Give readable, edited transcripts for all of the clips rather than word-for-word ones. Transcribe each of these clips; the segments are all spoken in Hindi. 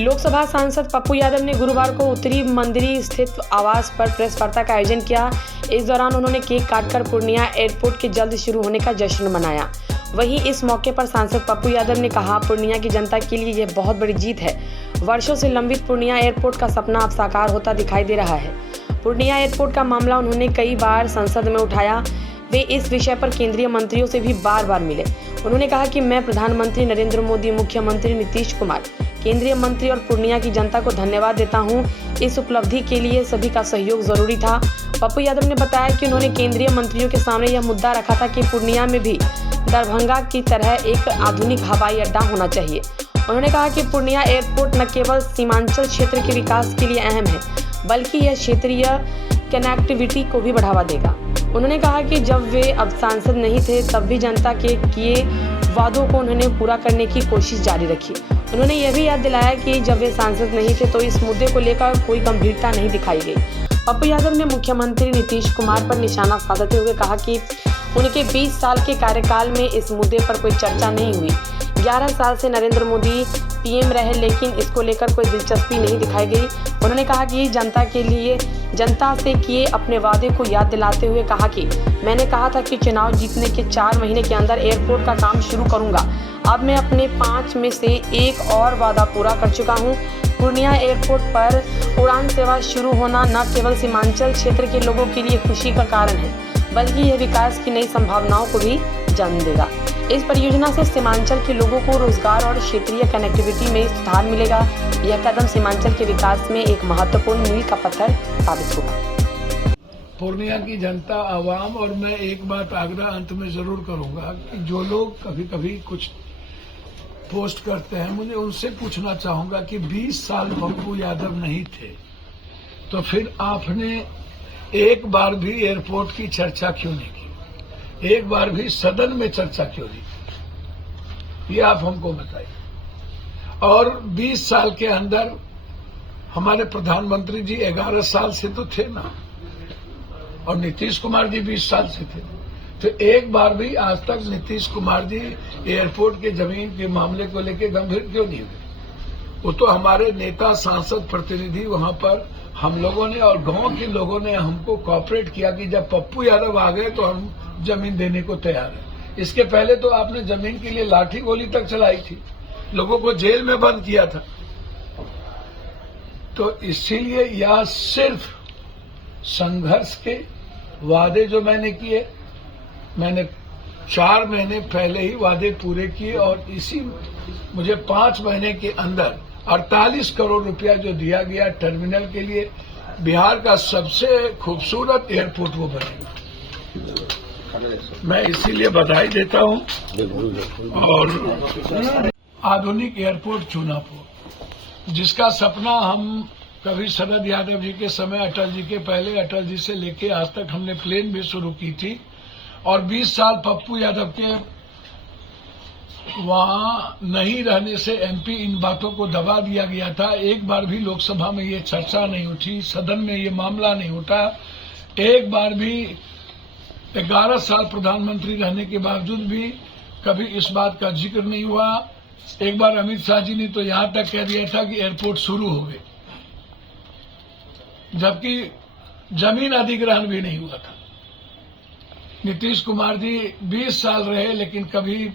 लोकसभा सांसद पप्पू यादव ने गुरुवार को उत्तरी मंदिरी स्थित आवास पर प्रेस वार्ता का आयोजन किया। इस दौरान उन्होंने केक काटकर पूर्णिया एयरपोर्ट के जल्द शुरू होने का जश्न मनाया। वहीं इस मौके पर सांसद पप्पू यादव ने कहा, पूर्णिया की जनता के लिए यह बहुत बड़ी जीत है। वर्षों से लंबित पूर्णिया एयरपोर्ट का सपना अब साकार होता दिखाई दे रहा है। पूर्णिया एयरपोर्ट का मामला उन्होंने कई बार संसद में उठाया। वे इस विषय पर केंद्रीय मंत्रियों से भी बार बार मिले। उन्होंने कहा कि मैं प्रधानमंत्री नरेंद्र मोदी, मुख्यमंत्री नीतीश कुमार, केंद्रीय मंत्री और पूर्णिया की जनता को धन्यवाद देता हूं। इस उपलब्धि के लिए सभी का सहयोग जरूरी था। पप्पू यादव ने बताया कि उन्होंने केंद्रीय मंत्रियों के सामने यह मुद्दा रखा था कि पूर्णिया में भी दरभंगा की तरह एक आधुनिक हवाई अड्डा होना चाहिए। उन्होंने कहा कि पूर्णिया एयरपोर्ट न केवल सीमांचल क्षेत्र के विकास के लिए अहम है, बल्कि यह क्षेत्रीय कनेक्टिविटी को भी बढ़ावा देगा। उन्होंने कहा कि जब वे अब सांसद नहीं थे, तब भी जनता के किए वादों को उन्होंने पूरा करने की कोशिश जारी रखी। उन्होंने यह भी याद दिलाया कि जब वे सांसद नहीं थे तो इस मुद्दे को लेकर कोई गंभीरता नहीं दिखाई गई। पप्पू यादव ने मुख्यमंत्री नीतीश कुमार पर निशाना साधते हुए कहा कि उनके 20 साल के कार्यकाल में इस मुद्दे पर कोई चर्चा नहीं हुई। 11 साल से नरेंद्र मोदी पीएम रहे, लेकिन इसको लेकर कोई दिलचस्पी नहीं दिखाई गई। उन्होंने कहा कि जनता से किए अपने वादे को याद दिलाते हुए कहा कि मैंने कहा था कि चुनाव जीतने के 4 महीने के अंदर एयरपोर्ट का काम शुरू करूंगा। अब मैं अपने 5 में से एक और वादा पूरा कर चुका हूं। पूर्णिया एयरपोर्ट पर उड़ान सेवा शुरू होना न केवल सीमांचल क्षेत्र के लोगों के लिए खुशी का कारण है, बल्कि यह विकास की नई संभावनाओं को भी जन्म देगा। इस परियोजना से सीमांचल के लोगों को रोजगार और क्षेत्रीय कनेक्टिविटी में सुधार मिलेगा। यह कदम सीमांचल के विकास में एक महत्वपूर्ण मील का पत्थर साबित होगा। पूर्णिया की जनता, आवाम और मैं एक बात आग्रह अंत में जरूर करूंगा कि जो लोग कभी कभी कुछ पोस्ट करते हैं, मुझे उनसे पूछना चाहूंगा कि 20 साल पप्पू यादव नहीं थे तो फिर आपने एक बार भी एयरपोर्ट की चर्चा क्यों नहीं की? एक बार भी सदन में चर्चा क्यों नहीं की? ये आप हमको बताइए। और 20 साल के अंदर हमारे प्रधानमंत्री जी 11 साल से तो थे ना, और नीतीश कुमार जी 20 साल से थे, तो एक बार भी आज तक नीतीश कुमार जी एयरपोर्ट के जमीन के मामले को लेकर गंभीर क्यों नहीं हुए? वो तो हमारे नेता, सांसद, प्रतिनिधि वहां पर हम लोगों ने और गांव के लोगों ने हमको कॉपरेट किया कि जब पप्पू यादव आ गए तो हम जमीन देने को तैयार है। इसके पहले तो आपने जमीन के लिए लाठी गोली तक चलाई थी, लोगों को जेल में बंद किया था। तो इसीलिए यह सिर्फ संघर्ष के वादे जो मैंने किए, मैंने 4 महीने पहले ही वादे पूरे किए और इसी मुझे 5 महीने के अंदर 48 करोड़ रुपया जो दिया गया टर्मिनल के लिए, बिहार का सबसे खूबसूरत एयरपोर्ट वो बनेगा। मैं इसीलिए बधाई देता हूं। और आधुनिक एयरपोर्ट चुनापुर, जिसका सपना हम कभी शरद यादव जी के समय, अटल जी के पहले, अटल जी से लेके आज तक हमने प्लेन भी शुरू की थी, और 20 साल पप्पू यादव के वहां नहीं रहने से एमपी इन बातों को दबा दिया गया था। एक बार भी लोकसभा में ये चर्चा नहीं उठी, सदन में ये मामला नहीं उठा। एक बार भी 11 साल प्रधानमंत्री रहने के बावजूद भी कभी इस बात का जिक्र नहीं हुआ। एक बार अमित शाह जी ने तो यहां तक कह दिया था कि एयरपोर्ट शुरू हो गए, जबकि जमीन अधिग्रहण भी नहीं हुआ था। नीतीश कुमार जी 20 साल रहे, लेकिन कभी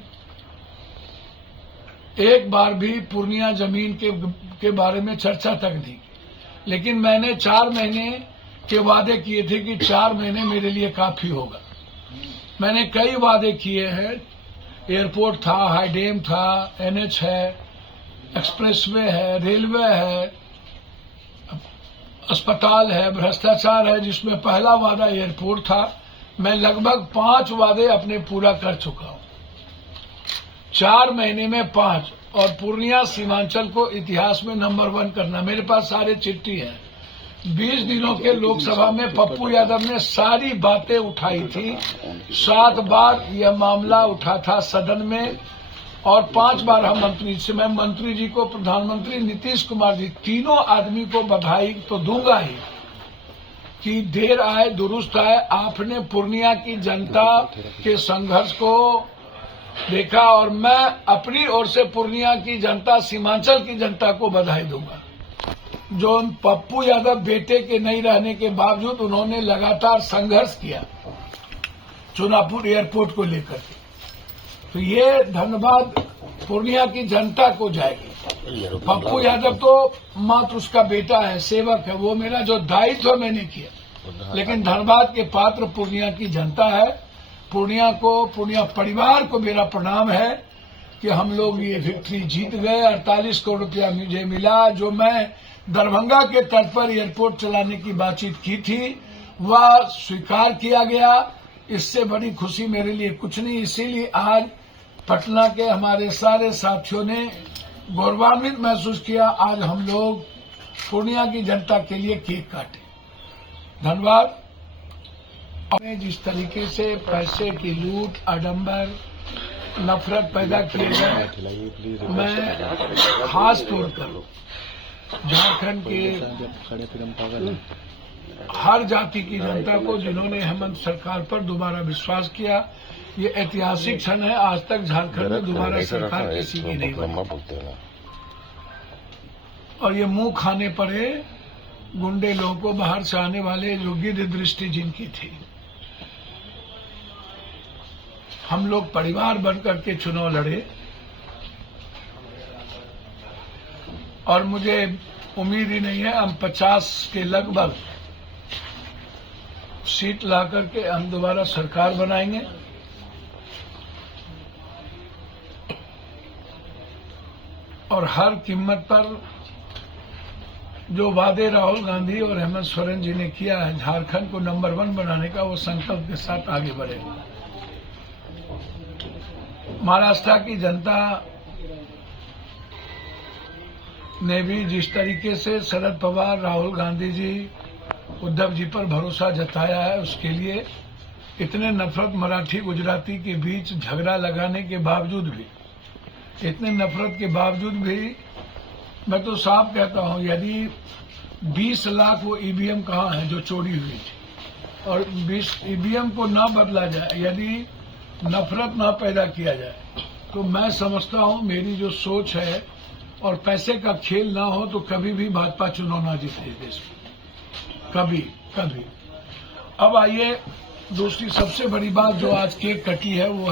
एक बार भी पूर्णिया जमीन के बारे में चर्चा तक नहीं की। लेकिन मैंने 4 महीने के वादे किए थे कि 4 महीने मेरे लिए काफी होगा। मैंने कई वादे किए हैं। एयरपोर्ट था, हाईडेम था, एनएच है, एक्सप्रेसवे है, रेलवे है, अस्पताल है, भ्रष्टाचार है, जिसमें पहला वादा एयरपोर्ट था। मैं लगभग 5 वादे अपने पूरा कर चुका हूं, 4 महीने में 5। और पूर्णिया सीमांचल को इतिहास में नंबर 1 करना, मेरे पास सारे चिट्ठी हैं। 20 दिनों के लोकसभा में पप्पू यादव ने सारी बातें उठाई थी। 7 बार यह मामला उठा था सदन में, और 5 बार हम मैं मंत्री जी को, प्रधानमंत्री नीतीश कुमार जी, तीनों आदमी को बधाई तो दूंगा ही कि देर आए दुरुस्त आए। आपने पूर्णिया की जनता के संघर्ष को देखा और मैं अपनी ओर से पूर्णिया की जनता, सीमांचल की जनता को बधाई दूंगा। जो पप्पू यादव बेटे के नहीं रहने के बावजूद उन्होंने लगातार संघर्ष किया चुनापुर एयरपोर्ट को लेकर, तो ये धन्यवाद पूर्णिया की जनता को जाएगी। पप्पू यादव तो मात्र उसका बेटा है, सेवक है, वो मेरा जो दायित्व मैंने किया, लेकिन धन्यवाद के पात्र पूर्णिया की जनता है। पूर्णिया को, पूर्णिया परिवार को मेरा प्रणाम है कि हम लोग ये विक्ट्री जीत गए। 48 करोड़ रुपया मुझे मिला। जो मैं दरभंगा के तट पर एयरपोर्ट चलाने की बातचीत की थी वह स्वीकार किया गया। इससे बड़ी खुशी मेरे लिए कुछ नहीं। इसीलिए आज पटना के हमारे सारे साथियों ने गौरवान्वित महसूस किया। आज हम लोग पूर्णिया की जनता के लिए केक काटे। धन्यवाद। जिस तरीके से पैसे की लूट, आडंबर, नफरत पैदा किए गए, मैं खास तौर पर झारखंड के हर जाति की जनता को, जिन्होंने हेमंत सरकार पर दोबारा विश्वास किया, ये ऐतिहासिक क्षण है। आज तक झारखंड में दोबारा सरकार किसी की नहीं बनी और ये मुंह खाने पड़े गुंडे लोगों को, बाहर से आने वाले, जो गिद्ध दृष्टि जिनकी थी। हम लोग परिवार बनकर के चुनाव लड़े और मुझे उम्मीद ही नहीं है, हम 50 के लगभग सीट ला करके हम दोबारा सरकार बनाएंगे। और हर कीमत पर जो वादे राहुल गांधी और हेमंत सोरेन जी ने किया है झारखंड को नंबर 1 बनाने का, वो संकल्प के साथ आगे बढ़ेगा। महाराष्ट्र की जनता ने भी जिस तरीके से शरद पवार, राहुल गांधी जी, उद्धव जी पर भरोसा जताया है, उसके लिए इतने नफरत मराठी गुजराती के बीच झगड़ा लगाने के बावजूद भी, इतने नफरत के बावजूद भी मैं तो साफ कहता हूं, यदि 20 लाख वो ईवीएम कहाँ है जो चोरी हुई थी, और 20 ईवीएम को ना बदला जाए, यदि नफरत ना पैदा किया जाए, तो मैं समझता हूं मेरी जो सोच है और पैसे का खेल ना हो तो कभी भी भाजपा चुनाव ना जीते देश में, कभी। अब आइए दूसरी सबसे बड़ी बात जो आज केक कटी है वो